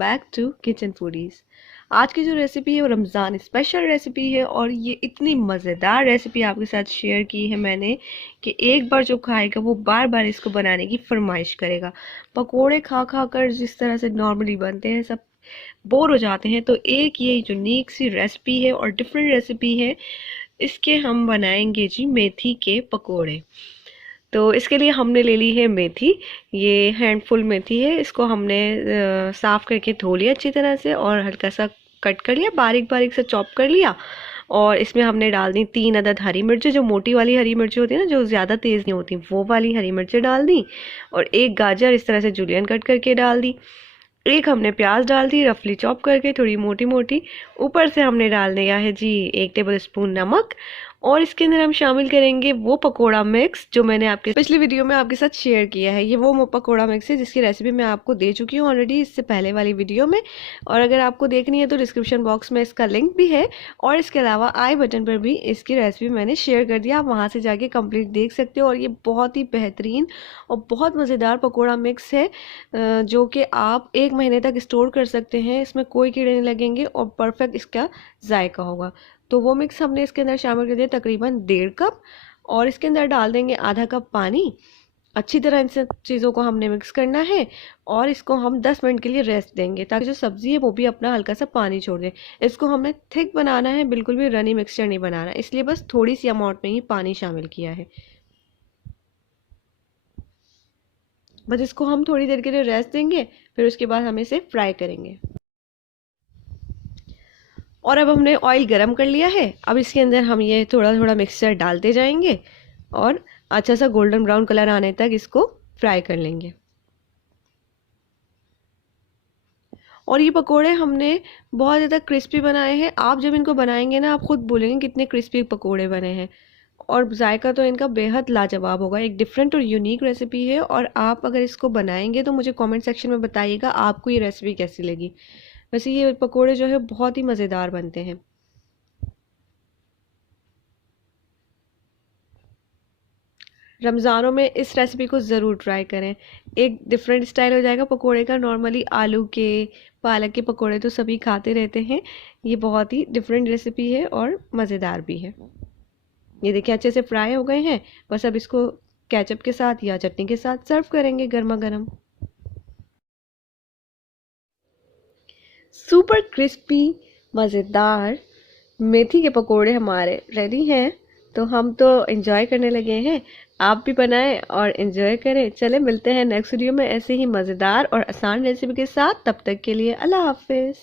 Back to kitchen foodies. आज की जो रेसिपी है वो रमज़ान स्पेशल रेसिपी है और ये इतनी मज़ेदार रेसिपी आपके साथ शेयर की है मैंने कि एक बार जो खाएगा वो बार बार इसको बनाने की फरमाइश करेगा। पकोड़े खा खा कर जिस तरह से नॉर्मली बनते हैं सब बोर हो जाते हैं, तो एक ये यूनिक सी रेसिपी है और डिफरेंट रेसिपी है। इसके हम बनाएंगे जी मेथी के पकोड़े। तो इसके लिए हमने ले ली है मेथी। ये हैंडफुल मेथी है। इसको हमने साफ़ करके धो लिया अच्छी तरह से और हल्का सा कट कर लिया, बारीक बारीक से चॉप कर लिया। और इसमें हमने डाल दी 3 अदद हरी मिर्चें, जो मोटी वाली हरी मिर्चें होती है ना, जो ज़्यादा तेज़ नहीं होती, वो वाली हरी मिर्चें डाल दी। और एक गाजर इस तरह से जूलियन कट करके डाल दी। एक हमने प्याज डाल दी रफली चॉप करके, थोड़ी मोटी मोटी। ऊपर से हमने डाल दिया है जी 1 टेबल स्पून नमक। और इसके अंदर हम शामिल करेंगे वो पकोड़ा मिक्स जो मैंने आपके पिछली वीडियो में आपके साथ शेयर किया है। ये वो पकोड़ा मिक्स है जिसकी रेसिपी मैं आपको दे चुकी हूँ ऑलरेडी इससे पहले वाली वीडियो में। और अगर आपको देखनी है तो डिस्क्रिप्शन बॉक्स में इसका लिंक भी है और इसके अलावा आई बटन पर भी इसकी रेसिपी मैंने शेयर कर दिया, आप वहाँ से जाके कंप्लीट देख सकते हो। और ये बहुत ही बेहतरीन और बहुत मज़ेदार पकोड़ा मिक्स है जो कि आप 1 महीने तक स्टोर कर सकते हैं। इसमें कोई कीड़े नहीं लगेंगे और परफेक्ट इसका जायका होगा। तो वो मिक्स हमने इसके अंदर शामिल कर दिया तकरीबन 1.5 कप। और इसके अंदर डाल देंगे आधा कप पानी। अच्छी तरह इन सब चीज़ों को हमने मिक्स करना है और इसको हम 10 मिनट के लिए रेस्ट देंगे ताकि जो सब्ज़ी है वो भी अपना हल्का सा पानी छोड़ दे। इसको हमने थिक बनाना है, बिल्कुल भी रनी मिक्सचर नहीं बनाना, इसलिए बस थोड़ी सी अमाउंट में ही पानी शामिल किया है। बस इसको हम थोड़ी देर के लिए रेस्ट देंगे, फिर उसके बाद हम इसे फ्राई करेंगे। और अब हमने ऑयल गरम कर लिया है। अब इसके अंदर हम ये थोड़ा थोड़ा मिक्सचर डालते जाएंगे और अच्छा सा गोल्डन ब्राउन कलर आने तक इसको फ्राई कर लेंगे। और ये पकोड़े हमने बहुत ज़्यादा क्रिस्पी बनाए हैं। आप जब इनको बनाएंगे ना आप खुद बोलेंगे कितने क्रिस्पी पकोड़े बने हैं। और जायका तो इनका बेहद लाजवाब होगा। एक डिफरेंट और यूनिक रेसिपी है और आप अगर इसको बनाएंगे तो मुझे कमेंट सेक्शन में बताइएगा आपको ये रेसिपी कैसी लगी। वैसे ये पकोड़े जो है बहुत ही मज़ेदार बनते हैं। रमज़ानों में इस रेसिपी को ज़रूर ट्राई करें। एक डिफरेंट स्टाइल हो जाएगा पकोड़े का। नॉर्मली आलू के पालक के पकोड़े तो सभी खाते रहते हैं, ये बहुत ही डिफरेंट रेसिपी है और मज़ेदार भी है। ये देखिए अच्छे से फ्राई हो गए हैं। बस अब इसको केचप के साथ या चटनी के साथ सर्व करेंगे गर्मा गर्म। सुपर क्रिस्पी मज़ेदार मेथी के पकोड़े हमारे रेडी हैं। तो हम तो एंजॉय करने लगे हैं, आप भी बनाएं और एंजॉय करें। चले मिलते हैं नेक्स्ट वीडियो में ऐसे ही मज़ेदार और आसान रेसिपी के साथ। तब तक के लिए अल्लाह हाफिज़।